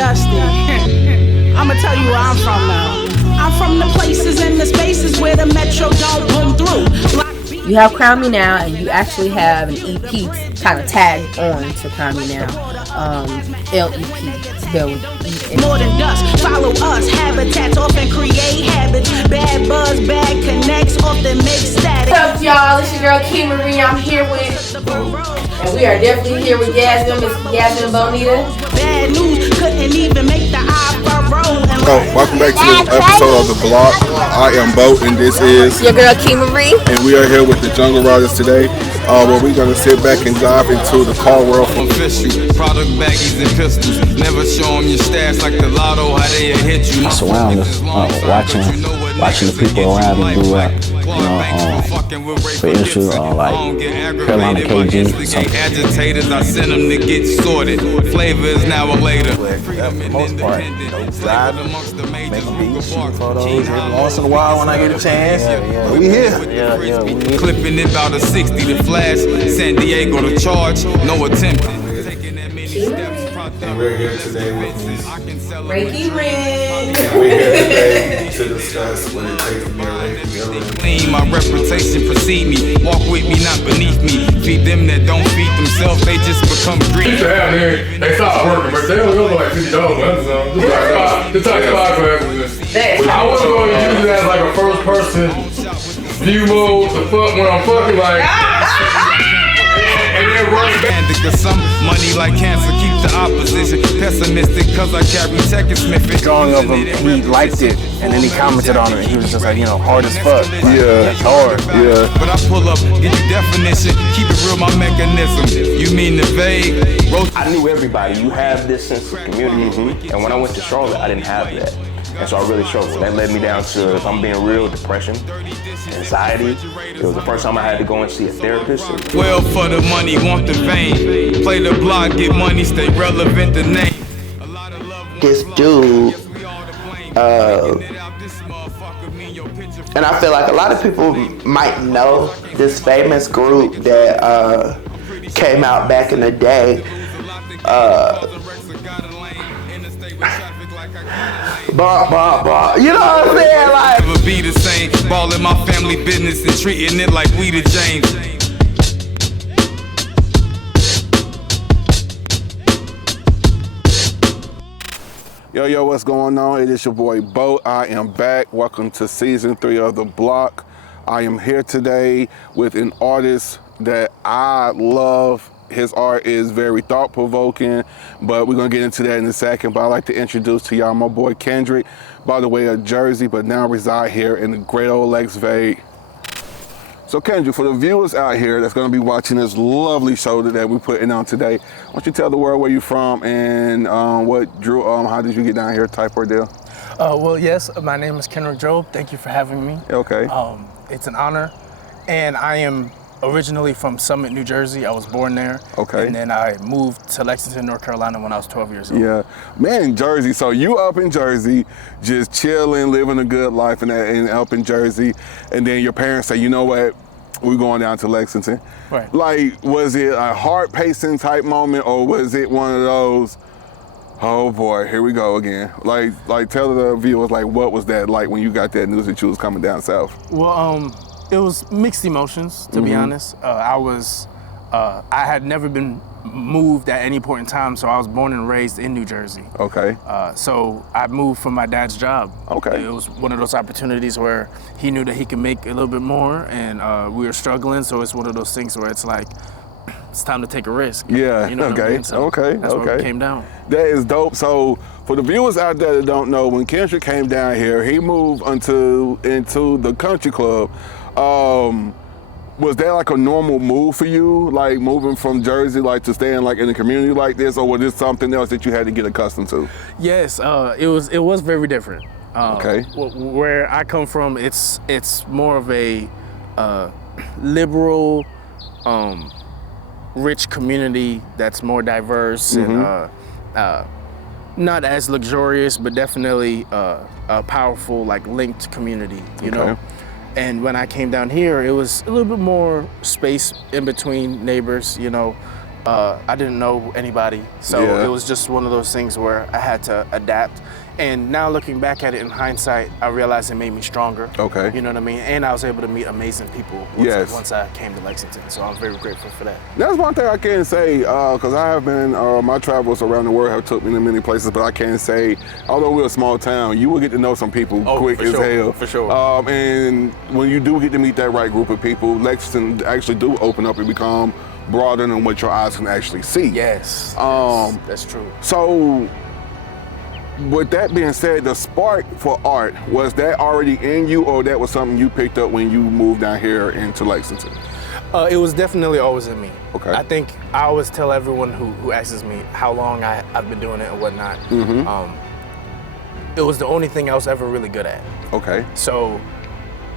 dusty. I'ma tell you where I'm from now. I'm from the places and the spaces where the metro don't boom through. You have Crown Me Now, and you actually have an EP kind of tagged on to Crown Me Now. LEP, spelled E-P. More than dust, follow us. Habitats often create habits. Bad buzz, bad connects often make static. What's up, y'all? It's your girl Kenrick. I'm here with, and we are definitely here with Yasmin, Miss Yasmin Bonita. Bad news couldn't even make the iPhone roll. Welcome back to this episode of The Block. I am Bo, and this is your girl Marie, and we are here with the Jungle Riders today, where we're gonna sit back and dive into the car world. Official product baggies and pistols. Never show them your stats like the lotto, how they hit you. I surround us, watching the people around me do rap. For instance, like Carolina KG. Some agitators, I send them to get sorted. Flavor is now or later. For the most part, driving, making beats, shooting photos. Every once in a while when I get a chance, we here. Yeah. Clipping it about a 60 to flash. San Diego to charge, no attempting. And we're here today with Ms. Reiki Ring. And we're here today to discuss what it takes to be a Reiki. Clean, my reputation precede me. Walk with me, not beneath me. Feed them that don't feed themselves, they just become greedy. They stop working, but they only go for like $50 on Amazon. Just like $5 for Amazon. I wasn't going to use it as like a first person view mode to fuck when I'm fucking like. And then run back. Cause some money like cancer keeps the opposition pessimistic, cause I carry tech and Smith. Drawing of him, he liked it, and then he commented on it. He was just like, hard as fuck. Like, yeah, it's hard. Yeah. But I pull up, give you definition, keep it real, my mechanism. You mean the vague? I knew everybody. You have this sense of community, and when I went to Charlotte, I didn't have that. And so I really struggled. That led me down to, if I'm being real, depression, anxiety. It was the first time I had to go and see a therapist. Well, for the money, want the fame. Play the block, get money, stay relevant, the name. This dude, and I feel like a lot of people might know this famous group that came out back in the day. Bah. You know what I'm saying? Like, never be the same. Ballin' my family business and treating it like we the James. Yo, what's going on? It is your boy Bo. I am back. Welcome to season 3 of The Block. I am here today with an artist that I love. His art is very thought-provoking, but we're gonna get into that in a second. But I'd like to introduce to y'all my boy Kenrick, by the way of Jersey, but now reside here in the great old Lex Vegas. So Kendrick, for the viewers out here that's gonna be watching this lovely show that we're putting on today, why don't you tell the world where you're from and what drew, how did you get down here type ordeal? Well, yes, my name is Kenrick Jobe. Thank you for having me. Okay. It's an honor, and I am originally from Summit, New Jersey. I was born there. Okay. And then I moved to Lexington, North Carolina when I was 12 years old. Yeah. Man, Jersey. So you up in Jersey, just chilling, living a good life and up in Jersey. And then your parents say, you know what? We're going down to Lexington. Right. Like, was it a heart pacing type moment, or was it one of those, oh boy, here we go again? Like tell the viewers, like, what was that like when you got that news that you was coming down south? Well, it was mixed emotions, to be honest. I had never been moved at any point in time, so I was born and raised in New Jersey. Okay. So I moved from my dad's job. Okay. It was one of those opportunities where he knew that he could make a little bit more, and we were struggling, so it's one of those things where it's like, it's time to take a risk. Yeah, you know okay, what I mean? So okay. That's why we came down. That is dope. So for the viewers out there that don't know, when Kenrick came down here, he moved into the country club. Was that like a normal move for you, like moving from Jersey, like to staying like in a community like this, or was this something else that you had to get accustomed to? Yes, it was very different. Okay. Where I come from, it's more of a liberal, rich community that's more diverse and not as luxurious, but definitely a powerful, like linked community, you know? And when I came down here, it was a little bit more space in between neighbors, you know. I didn't know anybody, so Yeah. it was just one of those things where I had to adapt. And now looking back at it in hindsight, I realized it made me stronger. Okay. You know what I mean? And I was able to meet amazing people once I came to Lexington. So I'm very grateful for that. That's one thing I can say, because I have been, my travels around the world have took me to many places, but I can say, although we're a small town, you will get to know some people quick as hell. For sure. And when you do get to meet that right group of people, Lexington actually do open up and become broader than what your eyes can actually see. Yes, that's true. So, with that being said, the spark for art, was that already in you, or that was something you picked up when you moved down here into Lexington? It was definitely always in me. Okay. I think I always tell everyone who asks me how long I've been doing it and whatnot. It was the only thing I was ever really good at. Okay. So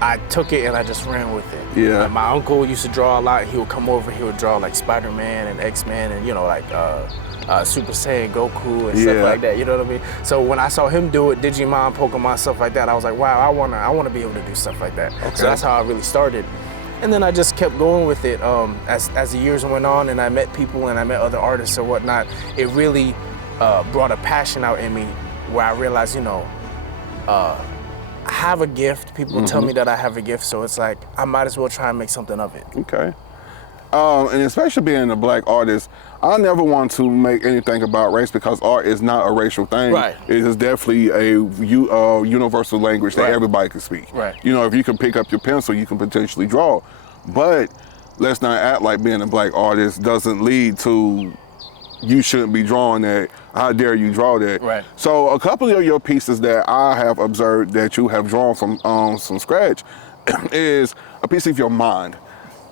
I took it and I just ran with it. Yeah. Like my uncle used to draw a lot. He would come over, he would draw like Spider-Man and X-Men and, you know, like Super Saiyan Goku and stuff like that, you know what I mean? So when I saw him do it, Digimon, Pokemon, stuff like that, I was like, wow, I wanna be able to do stuff like that. Okay. So that's how I really started. And then I just kept going with it as the years went on, and I met people and I met other artists or whatnot. It really brought a passion out in me where I realized, you know, I have a gift. People tell me that I have a gift, so it's like I might as well try and make something of it. Okay. And especially being a black artist, I never want to make anything about race, because art is not a racial thing. Right. It is definitely a universal language that everybody can speak. Right. You know, if you can pick up your pencil, you can potentially draw. But let's not act like being a black artist doesn't lead to you shouldn't be drawing that. How dare you draw that? Right. So a couple of your pieces that I have observed that you have drawn from scratch is a piece of your mind.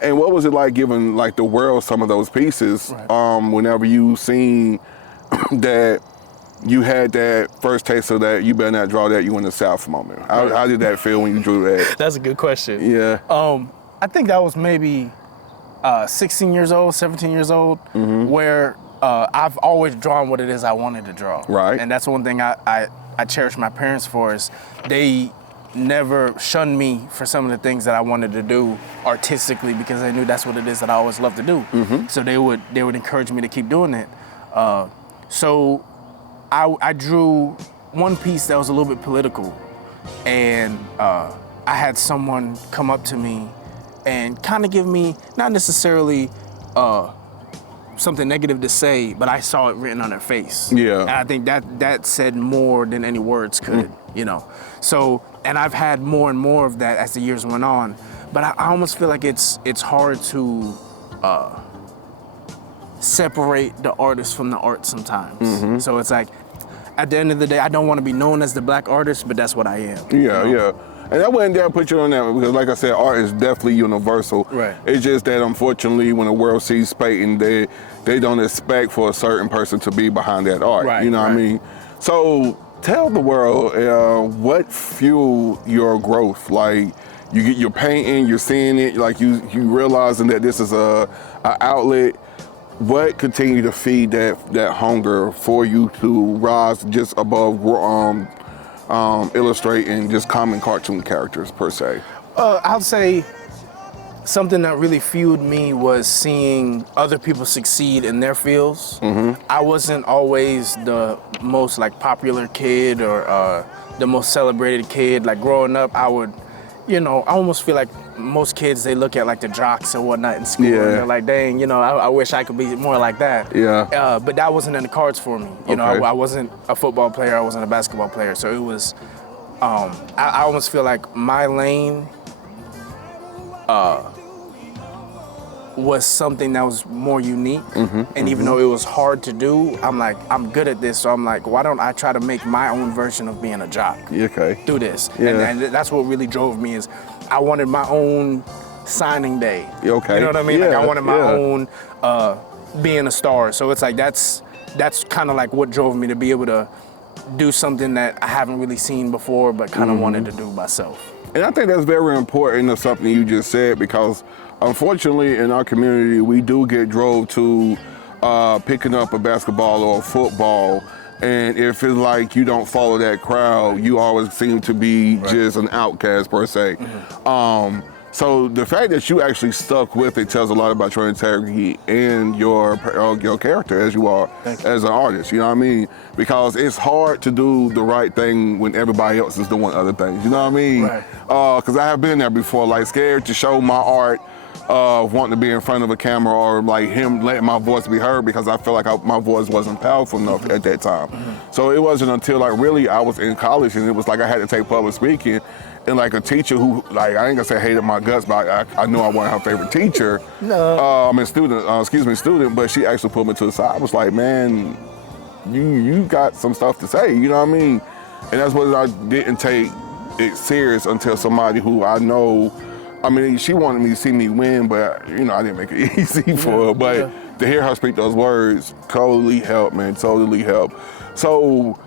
And what was it like giving like the world some of those pieces whenever you seen that you had that first taste of that you better not draw that, you in the South moment? How did that feel when you drew that? That's a good question. Yeah. I think that was maybe 16 years old, 17 years old, where I've always drawn what it is I wanted to draw. Right. And that's one thing I cherish my parents for, is they never shunned me for some of the things that I wanted to do artistically, because they knew that's what it is that I always loved to do. So they would encourage me to keep doing it. So I drew one piece that was a little bit political, and I had someone come up to me and kind of give me, not necessarily something negative to say, but I saw it written on their face. Yeah. And I think that said more than any words could, you know. So, and I've had more and more of that as the years went on, but I almost feel like it's hard to separate the artist from the art sometimes. So it's like, at the end of the day, I don't want to be known as the black artist, but that's what I am. Yeah, yeah. And I wouldn't dare put you on that, because like I said, art is definitely universal. Right. It's just that unfortunately when the world sees Peyton, they don't expect for a certain person to be behind that art. Right, you know what I mean? So tell the world what fueled your growth. Like you're painting, you're seeing it, like you realizing that this is a outlet. What continued to feed that hunger for you to rise just above illustrating just common cartoon characters per se? I'll say something that really fueled me was seeing other people succeed in their fields. I wasn't always the most like popular kid or the most celebrated kid. Like growing up, I would, you know, I almost feel like most kids, they look at like the jocks and whatnot in school, and they're like, dang, you know, I wish I could be more like that. Yeah. But that wasn't in the cards for me. You know, I wasn't a football player, I wasn't a basketball player, so it was, I almost feel like my lane was something that was more unique. And even though it was hard to do, I'm like, I'm good at this, so I'm like, why don't I try to make my own version of being a jock through this? And that's what really drove me, is I wanted my own signing day. Okay. You know what I mean? Yeah, like I wanted my own being a star. So it's like that's kind of like what drove me to be able to do something that I haven't really seen before, but kind of wanted to do myself. And I think that's very important of something you just said, because unfortunately in our community, we do get drove to picking up a basketball or a football, and if it's like you don't follow that crowd, you always seem to be just an outcast per se. So the fact that you actually stuck with it tells a lot about your integrity and your character as you are as an artist. You know what I mean? Because it's hard to do the right thing when everybody else is doing other things. You know what I mean? Right. Because I have been there before, like scared to show my art, wanting to be in front of a camera, or like him letting my voice be heard because I feel like my voice wasn't powerful enough at that time. So it wasn't until like really I was in college and it was like I had to take public speaking. And like a teacher who, like, I ain't gonna say hated my guts, but I knew I wasn't her favorite teacher. Student, but she actually pulled me to the side. I was like, man, you got some stuff to say, you know what I mean? And that's what I didn't take it serious until somebody who I know, I mean, she wanted me to see me win, but you know, I didn't make it easy for her. But to hear her speak those words totally helped, man, totally helped. So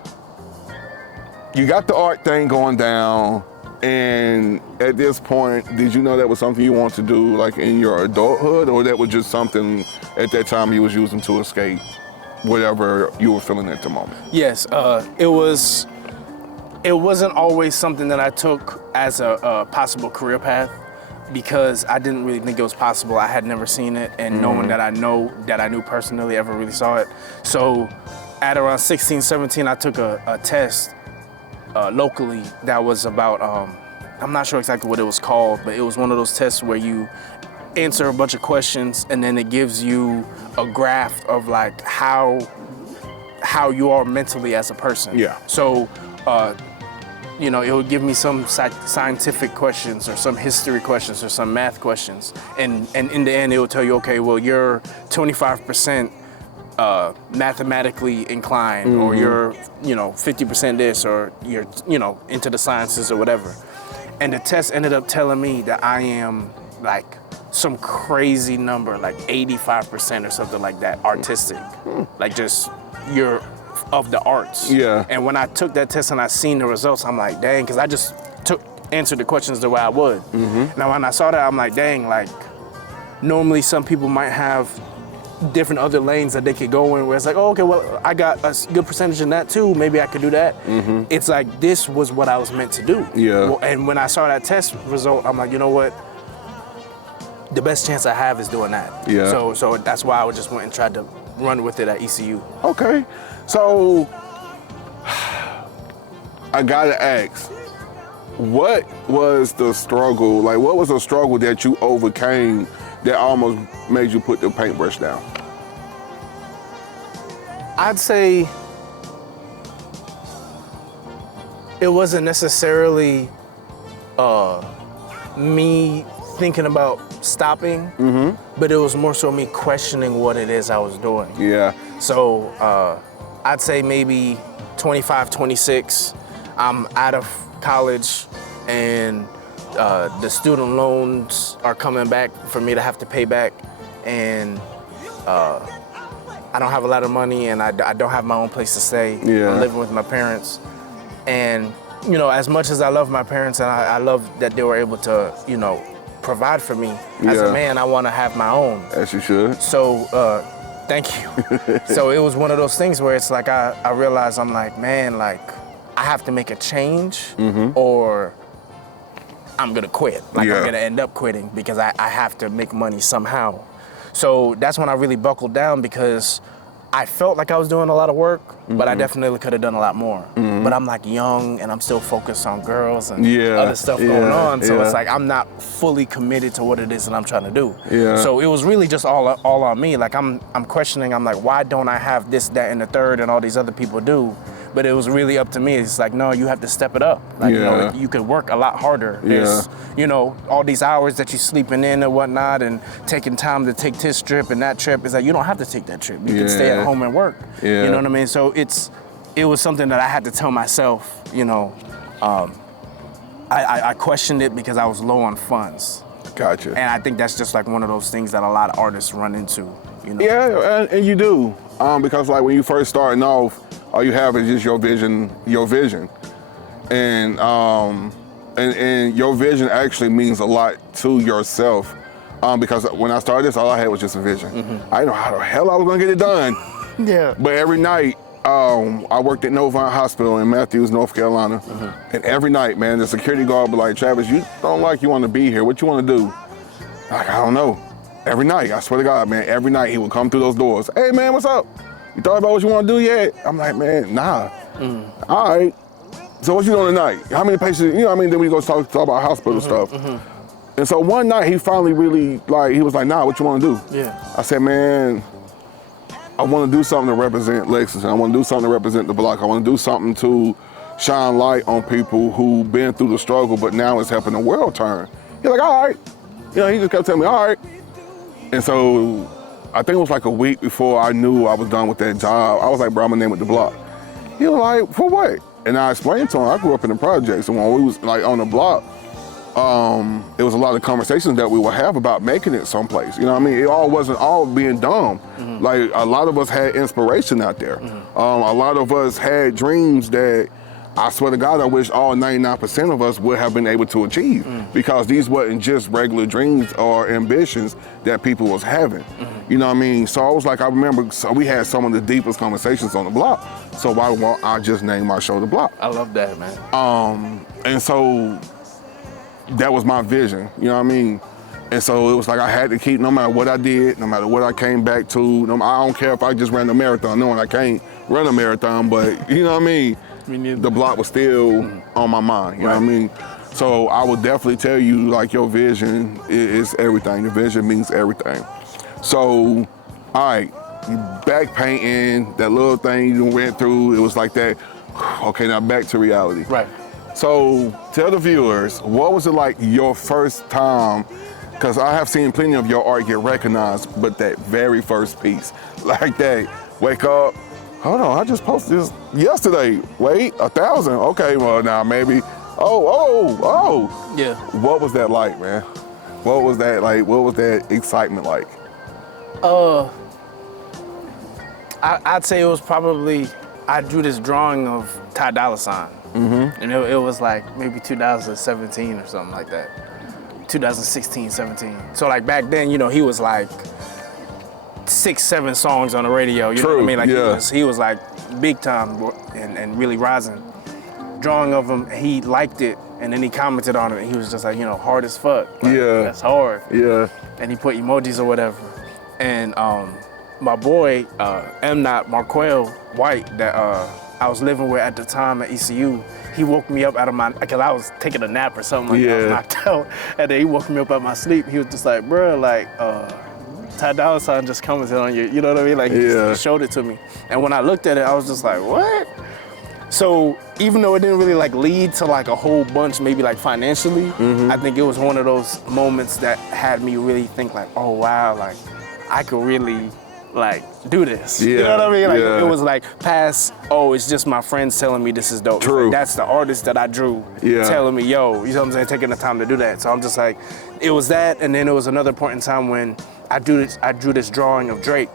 you got the art thing going down. And at this point, did you know that was something you wanted to do like in your adulthood, or that was just something at that time you was using to escape whatever you were feeling at the moment? Yes, it wasn't always something that I took as a possible career path, because I didn't really think it was possible. I had never seen it, and no one that I knew personally ever really saw it. So at around 16, 17, I took a test locally that was about, I'm not sure exactly what it was called, but it was one of those tests where you answer a bunch of questions and then it gives you a graph of like how you are mentally as a person. Yeah. So, you know, it would give me some scientific questions or some history questions or some math questions. And in the end, it will tell you, okay, well, you're 25% mathematically inclined, or you're, 50% this, or you're, into the sciences or whatever. And the test ended up telling me that I am like some crazy number, like 85% or something like that, artistic. Like just you're of the arts. Yeah. And when I took that test and I seen the results, I'm like, dang, because I just answered the questions the way I would. Now when I saw that, I'm like, dang, like normally some people might have different other lanes that they could go in where it's like, oh, okay, well, I got a good percentage in that too, maybe I could do that. It's like, this was what I was meant to do. Yeah. Well, and when I saw that test result, I'm like, you know what? The best chance I have is doing that. Yeah. So that's why I just went and tried to run with it at ECU. Okay. So I gotta ask, what was the struggle? Like, what was the struggle that you overcame that almost made you put the paintbrush down? I'd say it wasn't necessarily me thinking about stopping, but it was more so me questioning what it is I was doing. Yeah. So I'd say maybe 25, 26, I'm out of college and the student loans are coming back for me to have to pay back, and I don't have a lot of money, and I don't have my own place to stay. Yeah. I'm living with my parents, and as much as I love my parents and I love that they were able to provide for me, as a man, I want to have my own. As you should. So thank you. So it was one of those things where it's like I realized, I'm like, man, like I have to make a change or I'm gonna quit. Like I'm gonna end up quitting because I have to make money somehow. So that's when I really buckled down, because I felt like I was doing a lot of work, but I definitely could have done a lot more. But I'm like young and I'm still focused on girls and other stuff going on. So it's like I'm not fully committed to what it is that I'm trying to do. Yeah. So it was really just all on me. Like I'm questioning, I'm like, why don't I have this, that, and the third and all these other people do? But it was really up to me. It's like, no, you have to step it up. Like, you could work a lot harder. There's, all these hours that you're sleeping in and whatnot and taking time to take this trip and that trip. It's like, you don't have to take that trip. You can stay at home and work. You know what I mean? So it was something that I had to tell myself, I questioned it because I was low on funds. Gotcha. And I think that's just like one of those things that a lot of artists run into, Yeah, and you do. Because like when you first starting off, all you have is just your vision. And your vision actually means a lot to yourself. Because when I started this, all I had was just a vision. I didn't know how the hell I was gonna get it done. Yeah. But every night, I worked at Novant Hospital in Matthews, North Carolina. And every night, man, the security guard would be like, Travis, you don't like you want to be here. What you want to do? Like, I don't know. Every night, I swear to God, man, every night he would come through those doors. Hey, man, what's up? You thought about what you want to do yet? I'm like, man, nah. All right. So what you doing tonight? How many patients, you know what I mean? Then we go talk about hospital stuff. And so one night he finally really, like, he was like, nah, what you want to do? Yeah. I said, man, I want to do something to represent Lexington. I want to do something to represent the block. I want to do something to shine light on people who've been through the struggle, but now it's helping the world turn. He's like, all right. You know, he just kept telling me, all right. And so I think it was like a week before I knew I was done with that job. I was like, bro, I'm gonna name it the block. He was like, for what? And I explained to him, I grew up in the projects, and when we was like on the block, it was a lot of conversations that we would have about making it someplace. You know what I mean? It all wasn't all being dumb. Like, a lot of us had inspiration out there. A lot of us had dreams that I swear to God, I wish all 99% of us would have been able to achieve, because these wasn't just regular dreams or ambitions that people was having. You know what I mean? So I was like, I remember, so we had some of the deepest conversations on the block. So why won't I just name my show The Block? I love that, man. And so that was my vision, you know what I mean? And so it was like I had to keep, no matter what I did, no matter what I came back to, I don't care if I just ran a marathon, knowing I can't run a marathon, but you know what I mean? The block was still on my mind, you know what I mean? So I would definitely tell you, like, your vision is everything. The vision means everything. So, all right, you back painting, that little thing you went through, it was like that, okay, now back to reality. Right. So tell the viewers, what was it like your first time? Because I have seen plenty of your art get recognized, but that very first piece, like that, wake up, hold on, I just posted this yesterday. Wait, 1,000, okay, well now maybe, oh. Yeah. What was that like, man? What was that like? What was that excitement like? I'd say it was probably, I drew this drawing of Ty Dolla $ign. And it was like maybe 2017 or something like that. 2016, 17. So like back then, you know, he was like 6-7 songs on the radio, you know what I mean? Like he was like big time and really rising. Drawing of him, he liked it, and then he commented on it, and he was just like, you know, hard as fuck. Like, that's hard. Yeah. And he put emojis or whatever. And my boy, M. Marquell White, that I was living with at the time at ECU, he woke me up out of my, because I was taking a nap or something, like I was knocked out, and then he woke me up out of my sleep. He was just like, bro, like, Ty Dolla $ign just commented on you, you know what I mean? Like, he showed it to me. And when I looked at it, I was just like, what? So even though it didn't really like lead to like a whole bunch, maybe like financially, I think it was one of those moments that had me really think like, oh wow, like I could really like do this. You know what I mean? Like it was like past, oh, it's just my friends telling me this is dope. True. Like, that's the artist that I drew telling me, yo, you know what I'm saying, taking the time to do that. So I'm just like, it was that, and then it was another point in time when I drew this drawing of Drake.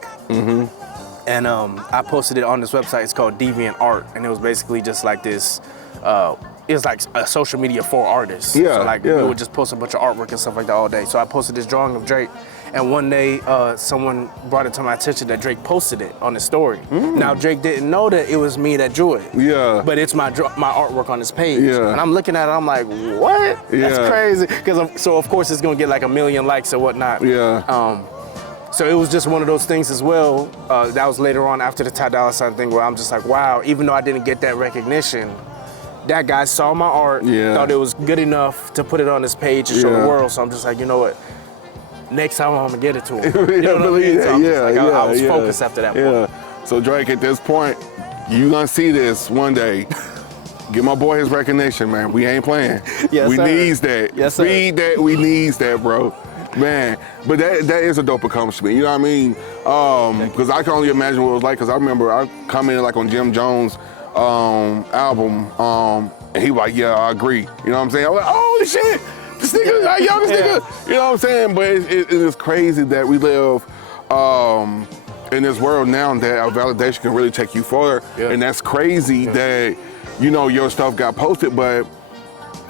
And I posted it on this website. It's called Deviant Art, and it was basically just like this. It was like a social media for artists. So like we would just post a bunch of artwork and stuff like that all day. So I posted this drawing of Drake, and one day someone brought it to my attention that Drake posted it on his story. Now Drake didn't know that it was me that drew it. But it's my artwork on his page. And I'm looking at it, I'm like, what? That's crazy. So of course it's gonna get like 1 million likes or whatnot. So it was just one of those things as well. That was later on after the Ty Dolla $ign thing, where I'm just like, wow, even though I didn't get that recognition, that guy saw my art, thought it was good enough to put it on his page to show the world. So I'm just like, you know what? Next time I'm gonna get it to him. You know what I mean? So I was focused after that point. So Drake, at this point, you gonna see this one day. Give my boy his recognition, man. We ain't playing. We needs that. We needs that, bro. Man, but that is a dope accomplishment, you know what I mean? Because I can only imagine what it was like, because I remember I commented like on Jim Jones' album, and he was like, yeah, I agree. You know what I'm saying? I was like, holy shit, this nigga, like, yo, this nigga. You know what I'm saying? But it is crazy that we live in this world now that our validation can really take you further. And that's crazy that, you know, your stuff got posted, but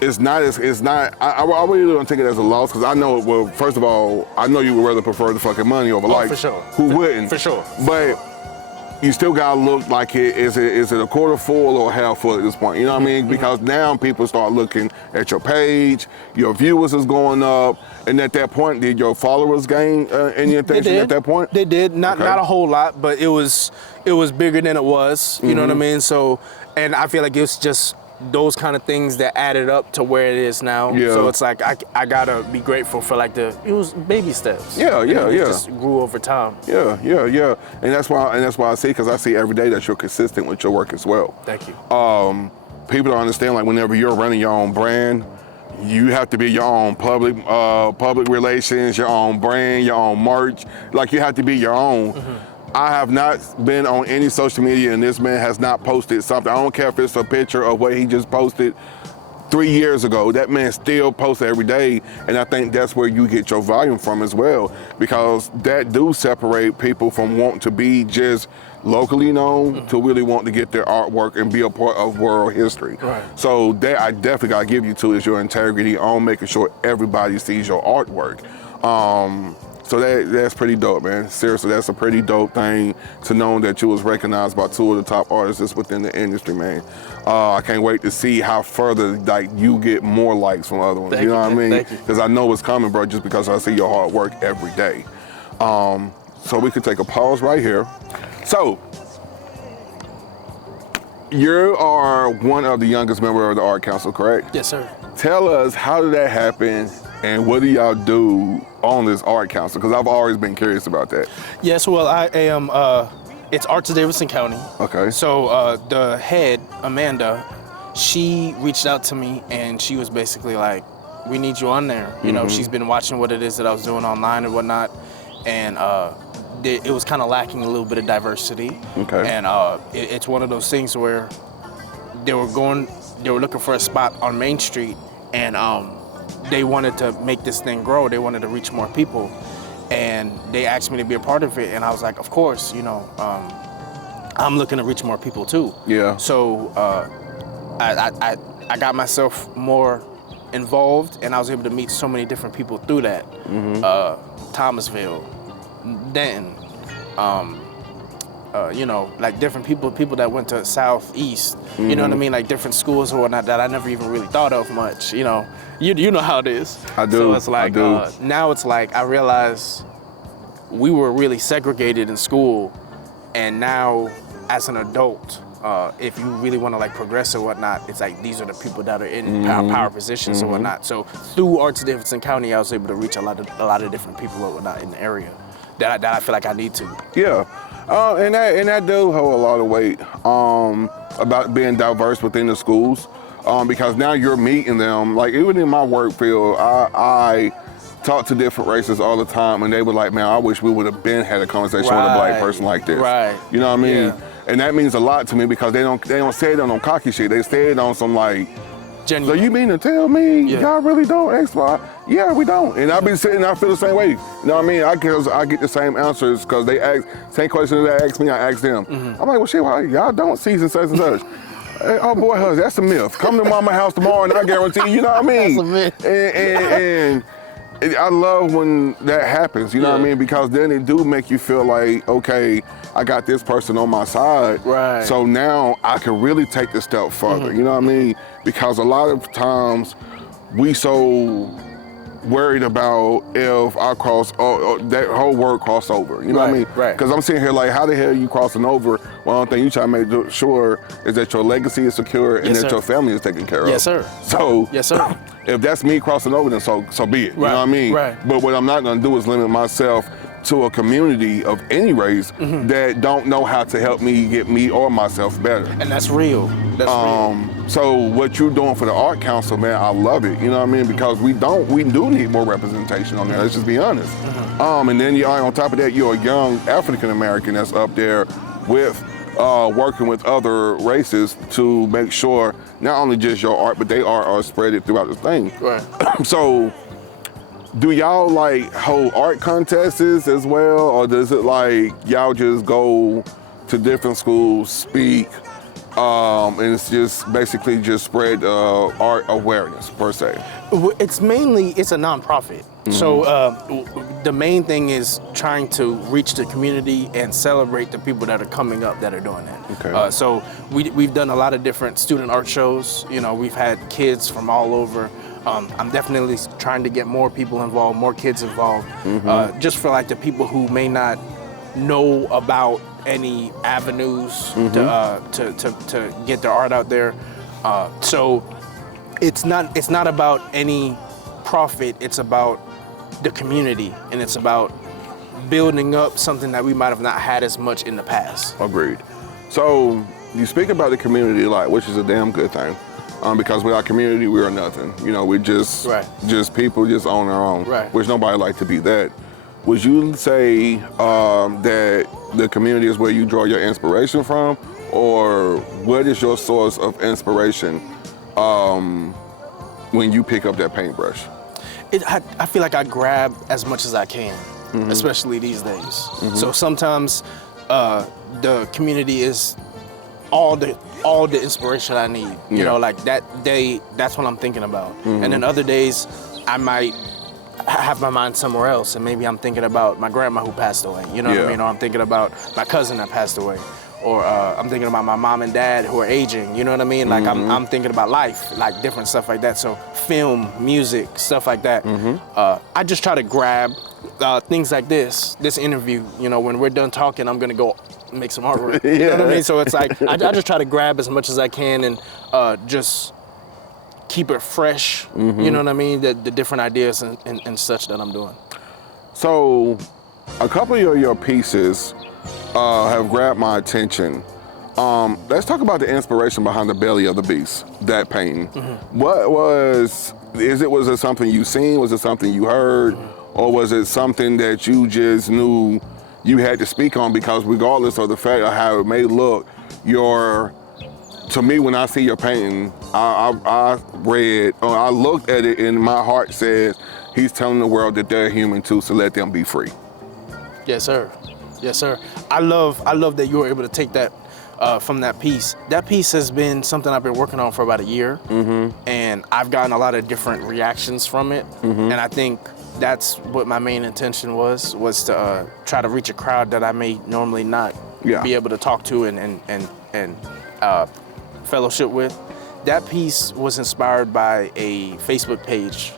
I really don't take it as a loss, because I know, well, first of all, I know you would rather prefer the fucking money over life. For sure. Who wouldn't? For sure. But you still gotta look like is it a quarter full or half full at this point? You know what I mean? Because now people start looking at your page, your viewers is going up, and at that point, did your followers gain any attention at that point? They did, not a whole lot, but it was bigger than it was. You know what I mean? So, and I feel like it's just those kind of things that added up to where it is now. Yeah. So it's like I gotta be grateful for like it was baby steps. Yeah. It just grew over time. Yeah. And that's why I see, because I see every day that you're consistent with your work as well. Thank you. People don't understand, like, whenever you're running your own brand, you have to be your own public relations, your own brand, your own merch. Like, you have to be your own. I have not been on any social media and this man has not posted something. I don't care if it's a picture of what he just posted 3 years ago. That man still posts every day, and I think that's where you get your volume from as well, because that do separate people from wanting to be just locally known to really want to get their artwork and be a part of world history. Right. So that I definitely gotta give you to is your integrity on making sure everybody sees your artwork. So that's pretty dope, man. Seriously, that's a pretty dope thing to know that you was recognized by 2 of the top artists within the industry, man. I can't wait to see how further, like, you get more likes from other ones. Thank you know you, what I mean? thank you. Because I know it's coming, bro, just because I see your hard work every day. So we could take a pause right here. So, you are one of the youngest members of the Art Council, correct? Yes, sir. Tell us, how did that happen, and what do y'all do on this Art Council? Because I've always been curious about that. Yes, well, I am, it's Arts of Davidson County. Okay. So the head, Amanda, she reached out to me and she was basically like, we need you on there. You know, she's been watching what it is that I was doing online and whatnot. And it was kind of lacking a little bit of diversity. Okay. And it's one of those things where they were looking for a spot on Main Street, and they wanted to make this thing grow. They wanted to reach more people, and they asked me to be a part of it. And I was like, of course, you know, I'm looking to reach more people too. Yeah. So I got myself more involved, and I was able to meet so many different people through that. Thomasville, Denton, you know, like different people that went to Southeast, you know what I mean, like different schools or whatnot that I never even really thought of much, you know. You know how it is. I do. So it's like, I do. now it's like I realize we were really segregated in school, and now as an adult, if you really want to like progress or whatnot, it's like these are the people that are in power positions or whatnot. So through Arts of Davidson County, I was able to reach a lot of different people or whatnot in the area that I feel like I need to. Yeah. And that do hold a lot of weight about being diverse within the schools, because now you're meeting them. Like, even in my work field, I talk to different races all the time, and they were like, man, I wish we would have had a conversation with a black person like this. Right. You know what I mean? Yeah. And that means a lot to me, because they don't say it on no cocky shit. They say it on some like, Genuine. so you mean to tell me y'all really don't X, Y? Yeah, we don't. And I be sitting, I feel the same way. You know what I mean? I get the same answers, because they ask, same questions they ask me, I ask them. I'm like, well, shit, why y'all don't season such and such? Oh boy, that's a myth. Come to mama house tomorrow and I guarantee you know what I mean? That's a myth. And I love when that happens, you know what I mean? Because then it do make you feel like, okay, I got this person on my side. Right. So now I can really take the step further, you know what I mean? Because a lot of times we so worried about if I cross, that whole word cross over, you know what I mean? Right. Because I'm sitting here like, how the hell are you crossing over? One thing you try to make sure is that your legacy is secure and Yes, that sir. your family is taken care of. Yes, sir. So, Yes, sir. if that's me crossing over, then so be it. You know what I mean? Right. But what I'm not gonna do is limit myself to a community of any race that don't know how to help me get me or myself better. And that's real. That's real. So what you're doing for the Art Council, man, I love it. You know what I mean? Because we do need more representation on there. Let's just be honest. And then on top of that, you're a young African American that's up there with working with other races to make sure not only just your art, but they are spread it throughout the thing. Right. So, do y'all like hold art contests as well, or does it like y'all just go to different schools, speak, and it's just basically just spread art awareness per se? It's a nonprofit. So the main thing is trying to reach the community and celebrate the people that are coming up that are doing that. Okay. So we've done a lot of different student art shows. You know, we've had kids from all over. I'm definitely trying to get more people involved, more kids involved, just for like the people who may not know about any avenues to get their art out there. So it's not about any profit. It's about the community, and it's about building up something that we might have not had as much in the past. Agreed. So you speak about the community a lot, which is a damn good thing. Because without community, we are nothing. You know, we're just people just on our own, which nobody like to be that. Would you say that the community is where you draw your inspiration from, or what is your source of inspiration when you pick up that paintbrush? I feel like I grab as much as I can, especially these days. So sometimes the community is all the inspiration I need. You know, like that day, that's what I'm thinking about. And then other days, I might have my mind somewhere else, and maybe I'm thinking about my grandma who passed away. You know what I mean? Or I'm thinking about my cousin that passed away. Or I'm thinking about my mom and dad who are aging. You know what I mean? Like I'm thinking about life, like different stuff like that. So film, music, stuff like that. I just try to grab things like this interview. You know, when we're done talking, I'm gonna go make some artwork. You know what I mean? So it's like I just try to grab as much as I can and just keep it fresh. You know what I mean? The different ideas and such that I'm doing. So a couple of your pieces have grabbed my attention. Let's talk about the inspiration behind the belly of the beast, that painting. What was it something you seen? Was it something you heard? Or was it something that you just knew you had to speak on? Because regardless of the fact of how it may look, to me, when I see your painting, I looked at it and my heart says, he's telling the world that they're human too, so let them be free. Yes, sir. Yes, sir. I love that you were able to take that from that piece. That piece has been something I've been working on for about a year, and I've gotten a lot of different reactions from it. And I think that's what my main intention was to try to reach a crowd that I may normally not be able to talk to and fellowship with. That piece was inspired by a Facebook page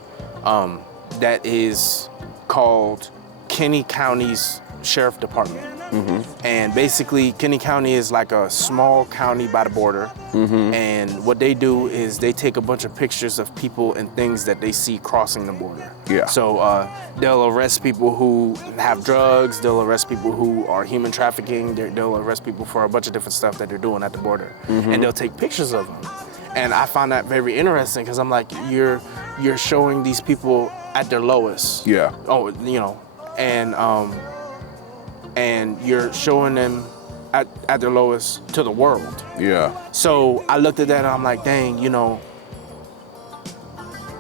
that is called Kenny County's Sheriff Department. And basically Kenny County is like a small county by the border, and what they do is they take a bunch of pictures of people and things that they see crossing the border. So they'll arrest people who have drugs, they'll arrest people who are human trafficking, they'll arrest people for a bunch of different stuff that they're doing at the border, and they'll take pictures of them. And I find that very interesting because I'm like, you're showing these people at their lowest. Oh, you know, and you're showing them at their lowest to the world. So I looked at that and I'm like, dang, you know,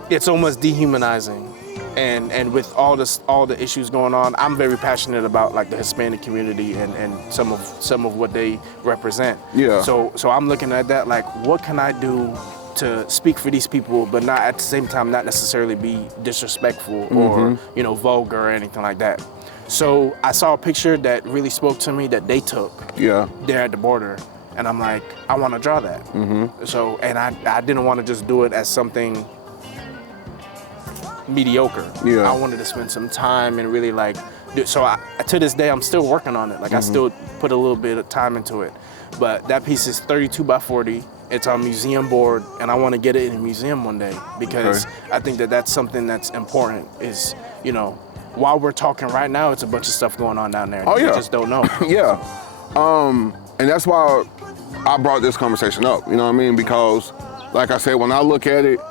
it's almost dehumanizing. And with all the issues going on, I'm very passionate about like the Hispanic community and some of what they represent. So I'm looking at that like, what can I do to speak for these people, but not at the same time not necessarily be disrespectful or vulgar or anything like that. So I saw a picture that really spoke to me that they took there at the border, and I'm like, I want to draw that. So, and I didn't want to just do it as something mediocre. I wanted to spend some time and really like so to this day I'm still working on it. Like I still put a little bit of time into it, but that piece is 32 by 40. It's on museum board, and I want to get it in a museum one day because I think that that's something that's important. Is, you know, while we're talking right now, it's a bunch of stuff going on down there. You just don't know. And that's why I brought this conversation up. You know what I mean? Because, like I said, when I look at it,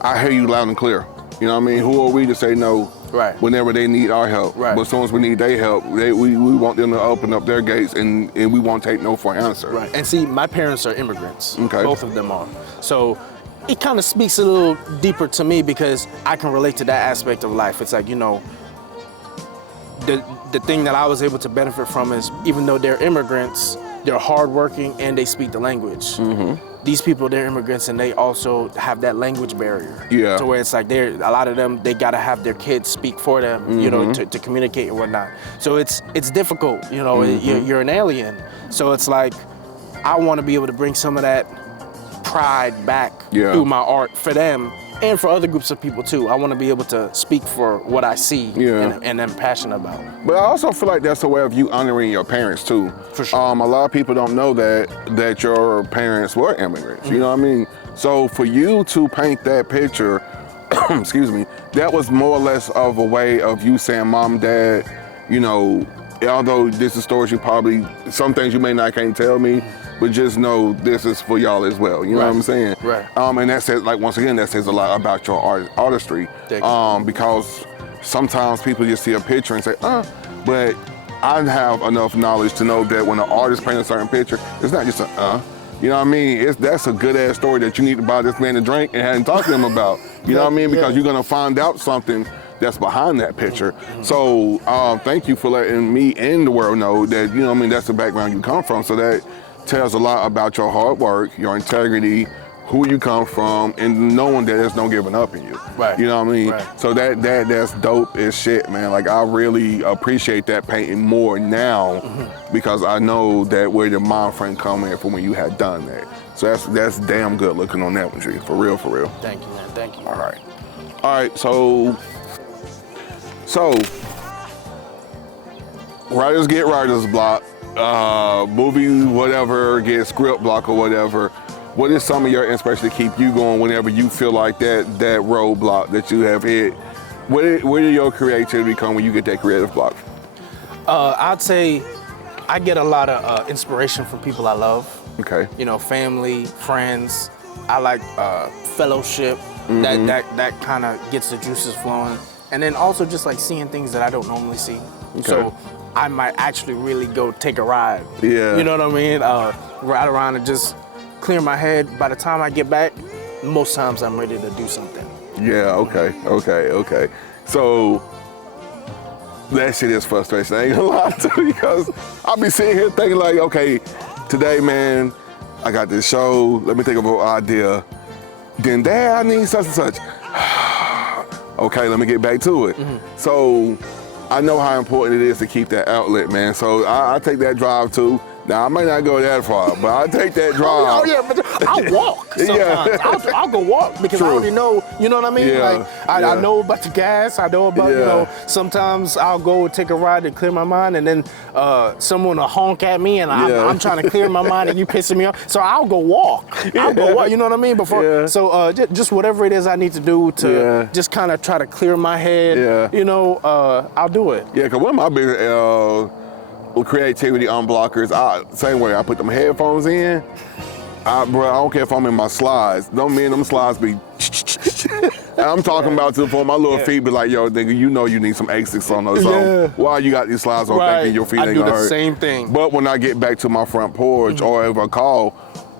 I hear you loud and clear. You know what I mean? Who are we to say no whenever they need our help? But as soon as we need their help, we want them to open up their gates, and we won't take no for an answer. And see, my parents are immigrants. Both of them are. So it kind of speaks a little deeper to me because I can relate to that aspect of life. It's like, you know, the thing that I was able to benefit from is even though they're immigrants, they're hardworking and they speak the language. these people, they're immigrants, and they also have that language barrier. Yeah. To where it's like a lot of them, they gotta have their kids speak for them, you know, to communicate and whatnot. So it's difficult, you know. You're an alien, so it's like I want to be able to bring some of that pride back through my art for them and for other groups of people too. I want to be able to speak for what I see and am passionate about. But I also feel like that's a way of you honoring your parents too. For sure. A lot of people don't know that your parents were immigrants. You know what I mean? So for you to paint that picture, excuse me, that was more or less of a way of you saying, Mom, Dad, you know, although this is stories you probably, some things you may not can't tell me, but just know this is for y'all as well. You know what I'm saying? Right. And that says, like, once again, that says a lot about your artistry. Because sometimes people just see a picture and say, but I have enough knowledge to know that when an artist paints a certain picture, it's not just a you know what I mean? That's a good ass story that you need to buy this man a drink and hadn't talked to him about. You know what I mean? Because you're gonna find out something that's behind that picture. So thank you for letting me and the world know that, you know what I mean, that's the background you come from. So that tells a lot about your hard work, your integrity, who you come from, and knowing that there's no giving up in you. Right. You know what I mean? Right. So that's dope as shit, man. Like, I really appreciate that painting more now because I know that where the mind frame come in from when you had done that. So that's damn good looking on that one, G. For real, for real. Thank you, man. Thank you. All right, so writers get writer's block, movie, whatever, get script block or whatever. What is some of your inspiration to keep you going whenever you feel like that roadblock that you have hit? Where did your creativity come when you get that creative block? I'd say I get a lot of inspiration from people I love. Okay. You know, family, friends. I like fellowship. That kind of gets the juices flowing. And then also just like seeing things that I don't normally see. Okay. So I might actually really go take a ride. Yeah. You know what I mean? Ride around and just clear my head. By the time I get back, most times I'm ready to do something. Yeah, okay. So that shit is frustration, I ain't gonna lie to you, because I'll be sitting here thinking like, okay, today, man, I got this show, let me think of an idea. Then, Dad, I need such and such. Okay, let me get back to it. So I know how important it is to keep that outlet, man. So I take that drive too. Now, I might not go that far, but I take that drive. Oh yeah, but I'll walk sometimes. I'll go walk because I already know, you know what I mean? Yeah. Like, I know about the gas, I know about, you know, sometimes I'll go take a ride to clear my mind and then someone will honk at me and I'm trying to clear my mind and you pissing me off. So I'll go walk. I'll go walk, you know what I mean? So just whatever it is I need to do to just kind of try to clear my head, you know, I'll do it. Yeah, because one of my biggest creativity unblockers, same way, I put them headphones in. Bro, I don't care if I'm in my slides. Don't mean them slides be and I'm talking about to the point my little feet be like, yo, nigga, you know you need some Asics on those. So why you got these slides on thinking your feet ain't gonna hurt? I do the same thing. But when I get back to my front porch or if I call,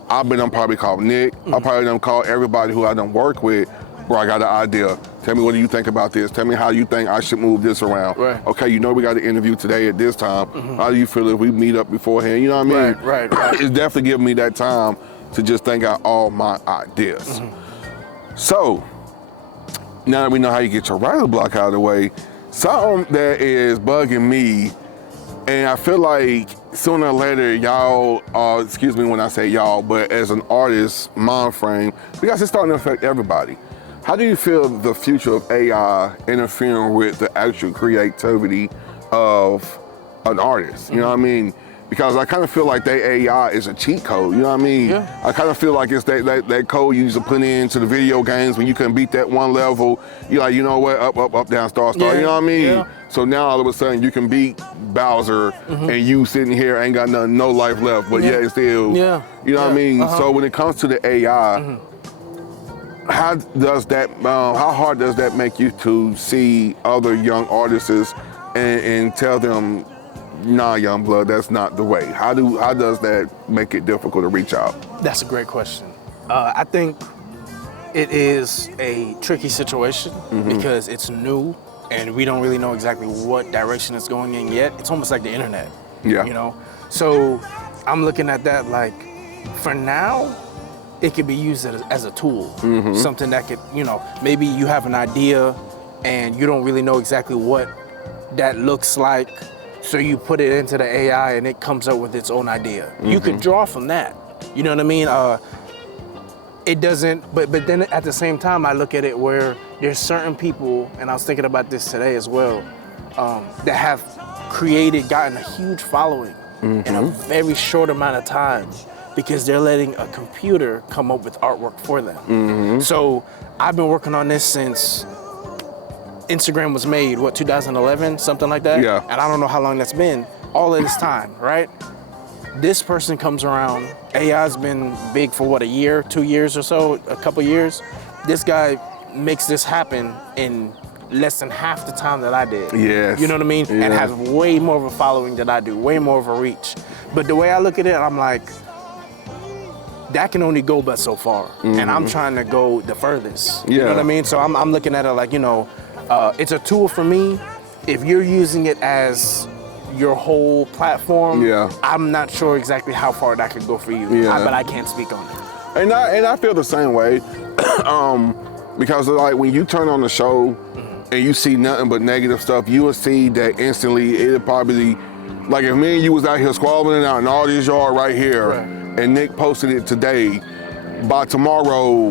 I've probably called Nick. I probably done called everybody who I done work with. Bro, I got an idea. Tell me what do you think about this? Tell me how you think I should move this around. Right. Okay, you know we got an interview today at this time. How do you feel if we meet up beforehand? You know what I mean? Right. It's definitely giving me that time to just think out all my ideas. So, now that we know how you get your writer block out of the way, something that is bugging me, and I feel like sooner or later y'all, excuse me when I say y'all, but as an artist mind frame, because it's starting to affect everybody. How do you feel the future of AI interfering with the actual creativity of an artist? You know what I mean? Because I kind of feel like that AI is a cheat code, you know what I mean? Yeah. I kind of feel like it's that code you used to put into the video games when you couldn't beat that one level. You're like, you know what, up, down, star, you know what I mean? Yeah. So now all of a sudden you can beat Bowser and you sitting here ain't got no life left, but yet it's still, you know what I mean? So when it comes to the AI, how hard does that make you to see other young artists and tell them, nah, young blood, that's not the way? How does that make it difficult to reach out? That's a great question. I think it is a tricky situation because it's new and we don't really know exactly what direction it's going in yet. It's almost like the internet, you know? So I'm looking at that like, for now, it could be used as a tool, something that could, maybe you have an idea and you don't really know exactly what that looks like, so you put it into the AI and it comes up with its own idea. You could draw from that, you know what I mean? It doesn't, but then at the same time, I look at it where there's certain people, and I was thinking about this today as well, that have gotten a huge following in a very short amount of time because they're letting a computer come up with artwork for them. So I've been working on this since Instagram was made, 2011, something like that? Yeah. And I don't know how long that's been, all of this time, right? This person comes around, AI's been big for a year, 2 years or so, a couple years. This guy makes this happen in less than half the time that I did. Yes. You know what I mean? Yeah. And has way more of a following than I do, way more of a reach. But the way I look at it, I'm like, that can only go but so far. And I'm trying to go the furthest. You know what I mean? So I'm looking at it like, it's a tool for me. If you're using it as your whole platform, I'm not sure exactly how far that could go for you. But I can't speak on it. And I feel the same way. Because like when you turn on the show and you see nothing but negative stuff, you will see that instantly. It'll probably, like if me and you was out here squabbling out in all this yard right here, and Nick posted it today, by tomorrow,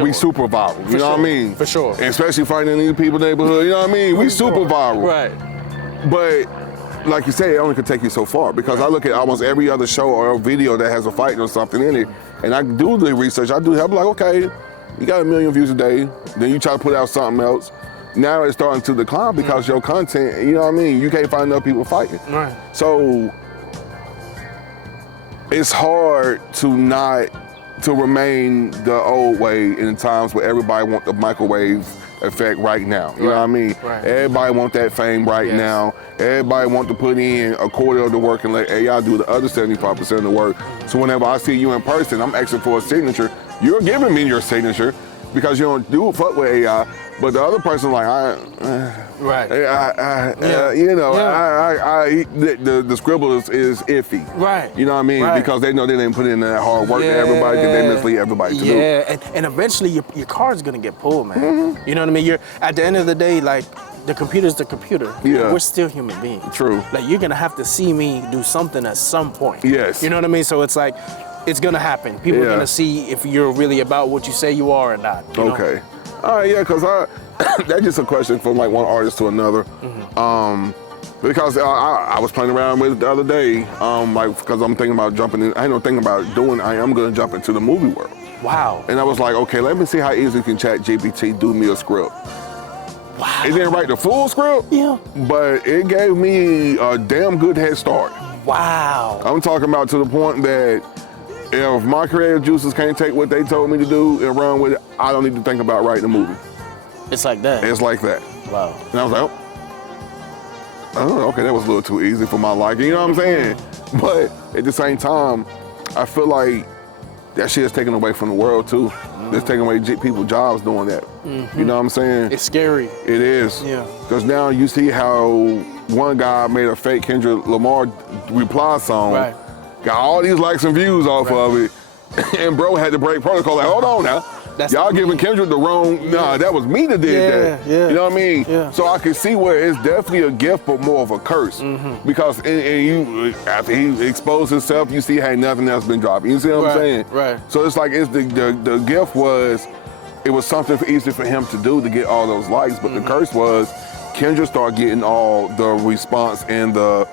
we super viral. You know what I mean? For sure. And especially fighting in these people's neighborhood, you know what I mean? We super viral. Right. But like you said, it only could take you so far, because I look at almost every other show or video that has a fight or something in it, and I do the research. I'm like, okay, you got 1 million views a day, then you try to put out something else. Now it's starting to decline because your content, you know what I mean? You can't find enough people fighting. Right. So it's hard to remain the old way in times where everybody want the microwave effect right now. You know what I mean? Right. Everybody want that fame right now. Everybody want to put in a quarter of the work and let AI do the other 75% of the work. So whenever I see you in person, I'm asking for a signature. You're giving me your signature because you don't do fuck with AI. But the other person, like, the scribble is iffy. Right. You know what I mean? Right. Because they know they didn't put in that hard work to everybody, that they mislead everybody to do. Yeah, and eventually your card's gonna get pulled, man. You know what I mean? You're at the end of the day, like, the computer's the computer. Yeah. We're still human beings. True. Like, you're gonna have to see me do something at some point. Yes. You know what I mean? So it's like, it's gonna happen. People are gonna see if you're really about what you say you are or not. You know? Okay. All right, yeah, because that's just a question from like one artist to another. Because I was playing around with it the other day, because I'm thinking about jumping in. I ain't no thinking about doing. I am gonna jump into the movie world. Wow. And I was like, okay, let me see how easy can ChatGPT do me a script. Wow. It didn't write the full script. Yeah. But it gave me a damn good head start. Wow. I'm talking about to the point that if my creative juices can't take what they told me to do and run with it, I don't need to think about writing a movie. It's like that. It's like that. Wow. And I was like, oh, okay, that was a little too easy for my liking, you know what I'm saying? But at the same time, I feel like that shit is taken away from the world too. It's taking away people's jobs doing that. You know what I'm saying? It's scary. It is. Yeah. Because now you see how one guy made a fake Kendrick Lamar reply song. Right. Got all these likes and views off of it. And bro had to break protocol. Like, hold on now. Y'all giving Kendrick the wrong, nah, that was me that did that. Yeah. You know what I mean? Yeah. So I can see where it's definitely a gift, but more of a curse. Because after he exposed himself, you see how nothing else been dropping. You see what I'm saying? Right. So it's like the gift was, it was something easy for him to do to get all those likes, but the curse was Kendrick started getting all the response and the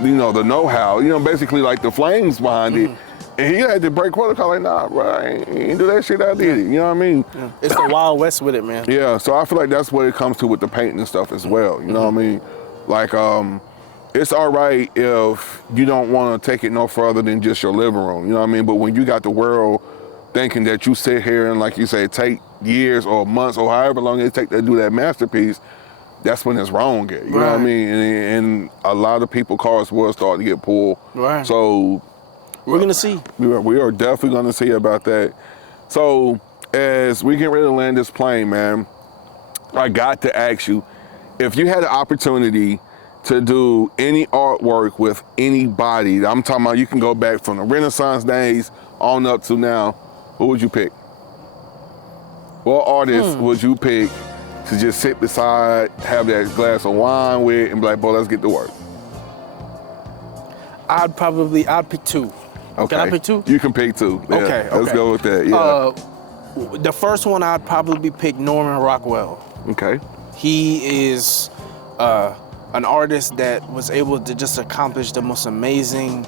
know-how, basically like the flames behind it. And he had to break protocol, like, nah, bro, I ain't do that shit, I did it. You know what I mean? Yeah. It's the Wild West with it, man. Yeah, so I feel like that's what it comes to with the painting and stuff as well. You know what I mean? Like, it's all right if you don't want to take it no further than just your living room. You know what I mean? But when you got the world thinking that you sit here and, like you say, take years or months or however long it take to do that masterpiece, that's when it's wrong at. You know what I mean? And a lot of people cars will start to get pulled. Right. So we're gonna see. We are definitely gonna see about that. So as we get ready to land this plane, man, I got to ask you, if you had the opportunity to do any artwork with anybody, I'm talking about you can go back from the Renaissance days on up to now, Who would you pick? What artist would you pick to just sit beside, have that glass of wine with, and be like, boy, let's get to work? I'd pick two. Okay. Can I pick two? You can pick two. Yeah. Okay. Let's go with that. Yeah. The first one I'd probably pick Norman Rockwell. Okay. He is an artist that was able to just accomplish the most amazing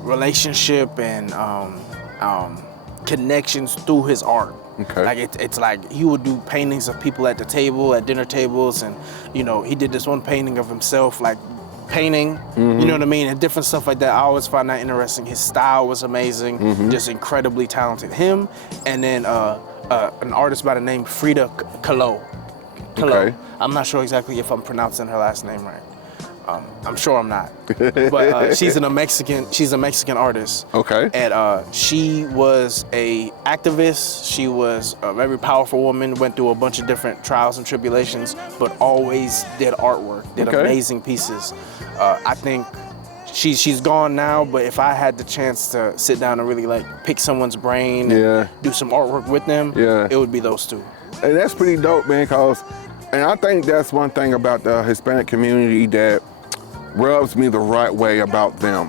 relationship and connections through his art. Okay. Like it's like he would do paintings of people at the table, at dinner tables, and you know, he did this one painting of himself, like painting, you know what I mean, and different stuff like that. I always find that interesting. His style was amazing, just incredibly talented. Him, and then an artist by the name Frida Kahlo. Okay. I'm not sure exactly if I'm pronouncing her last name right. I'm sure I'm not. But she's a Mexican artist. Okay. And she was a activist. She was a very powerful woman, went through a bunch of different trials and tribulations, but always did artwork, did amazing pieces. I think she's gone now, but if I had the chance to sit down and really like pick someone's brain and do some artwork with them, it would be those two. And that's pretty dope, man, and I think that's one thing about the Hispanic community that rubs me the right way about them.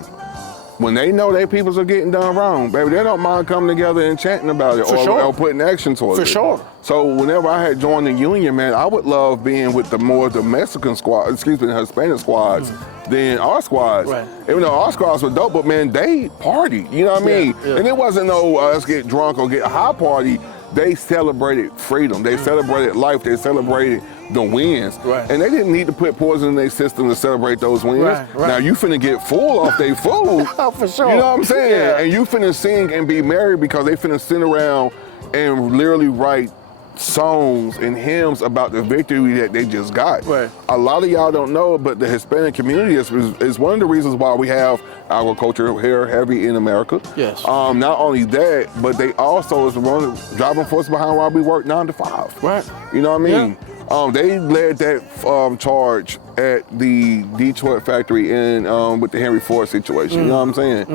When they know their peoples are getting done wrong, baby, they don't mind coming together and chatting about it or putting action towards it. For sure. So whenever I had joined the union, man, I would love being with the Mexican squad, the Hispanic squads, than our squads. Right. Even though our squads were dope, but man, they party, you know what I mean? Yeah. And it wasn't no, let's get drunk or get a high party. They celebrated freedom. They celebrated life. They celebrated the wins. Right. And they didn't need to put poison in their system to celebrate those wins. Right. Now you finna get full off their food. For sure. You know what I'm saying? Yeah. And you finna sing and be merry because they finna sit around and literally write songs and hymns about the victory that they just got. Right. A lot of y'all don't know, but the Hispanic community is one of the reasons why we have agriculture here heavy in America. Yes. Not only that, but they also is one of the driving force behind why we work 9 to 5. Right. You know what I mean? They led that charge at the Detroit factory in with the Henry Ford situation. You know what I'm saying?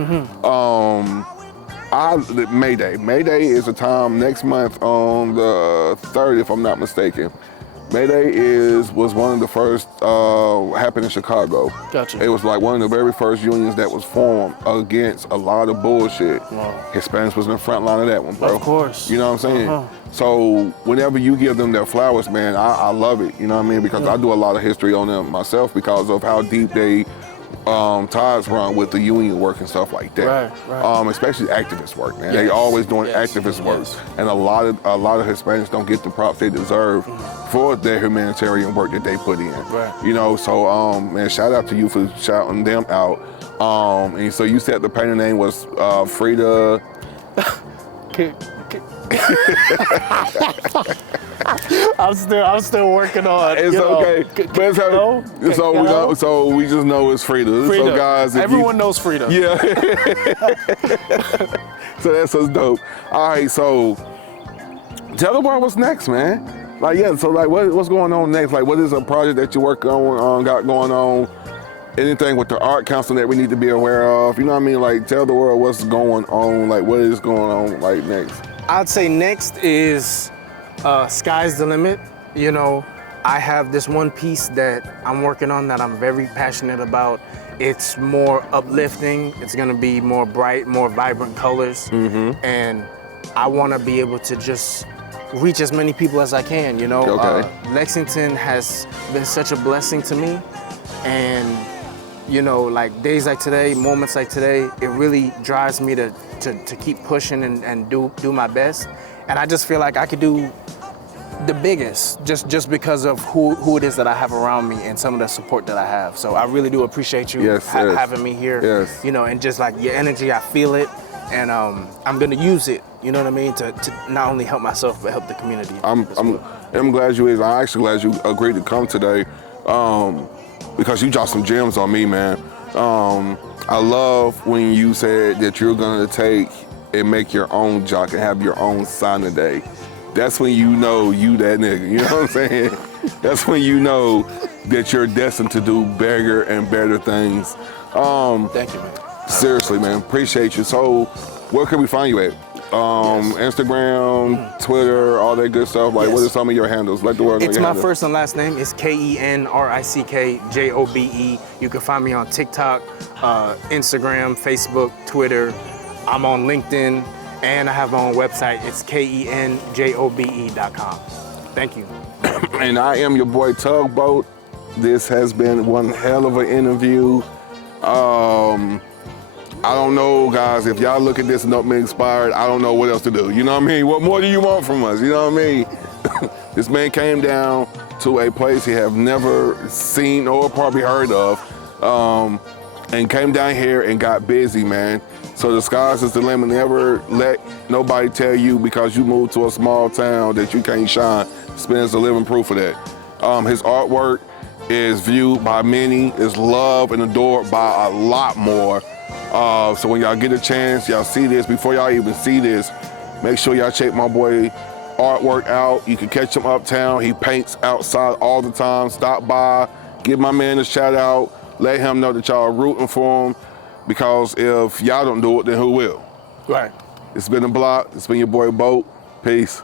May Day. May Day is a time next month on the 3rd, if I'm not mistaken. May Day was one of the first happened in Chicago. Gotcha. It was like one of the very first unions that was formed against a lot of bullshit. Wow. Hispanics was in the front line of that one, bro. Of course. You know what I'm saying? So whenever you give them their flowers, man, I love it. You know what I mean? Because I do a lot of history on them myself because of how deep they ties run with the union work and stuff like that. Right. Especially activist work, man. They always doing activist work, and a lot of Hispanics don't get the props they deserve for their humanitarian work that they put in. Right. You know, so man, shout out to you for shouting them out. And so you said the painter name was Frida. I'm still working on. It's okay. So we just know it's Frida. So guys, everyone knows Frida. Yeah. So that's so dope. All right, so tell the world what's next, man. Like so like what's going on next? Like what is a project that you work on got going on? Anything with the art council that we need to be aware of? You know what I mean? Like tell the world what's going on. Like what is going on like next? I'd say next is sky's the limit. You know, I have this one piece that I'm working on that I'm very passionate about. It's more uplifting. It's gonna be more bright, more vibrant colors. And I wanna be able to just reach as many people as I can, you know? Lexington has been such a blessing to me. And, you know, like days like today, moments like today, it really drives me to keep pushing and do my best. And I just feel like I could do the biggest just because of who it is that I have around me and some of the support that I have. So I really do appreciate you having me here. You know, and just like your energy, I feel it. And I'm gonna use it, you know what I mean, to not only help myself but help the community. I'm actually glad you agreed to come today because you dropped some gems on me, man. I love when you said that you're gonna take and make your own jock and have your own sign today. That's when you know you that nigga, you know what I'm saying? That's when you know that you're destined to do bigger and better things. Thank you, man. Seriously, man, appreciate you. So where can we find you at? Instagram, Twitter, all that good stuff. Like, what are some of your handles? Let the world know It's your my handles. first and last name. It's KenrickJobe. You can find me on TikTok, Instagram, Facebook, Twitter. I'm on LinkedIn, and I have my own website. It's KenJobe.com. Thank you. And I am your boy Tugboat. This has been one hell of an interview. I don't know, guys, if y'all look at this and don't be inspired, I don't know what else to do. You know what I mean? What more do you want from us? You know what I mean? This man came down to a place he have never seen or probably heard of, and came down here and got busy, man. So the sky's is the limit. Never let nobody tell you because you moved to a small town that you can't shine. Spence the living proof of that. His artwork is viewed by many, is loved and adored by a lot more. So when y'all get a chance, y'all see this, before y'all even see this, make sure y'all check my boy artwork out. You can catch him uptown. He paints outside all the time. Stop by, give my man a shout out, let him know that y'all are rooting for him, because if y'all don't do it, then who will? Right. It's been a block. It's been your boy Boat. Peace.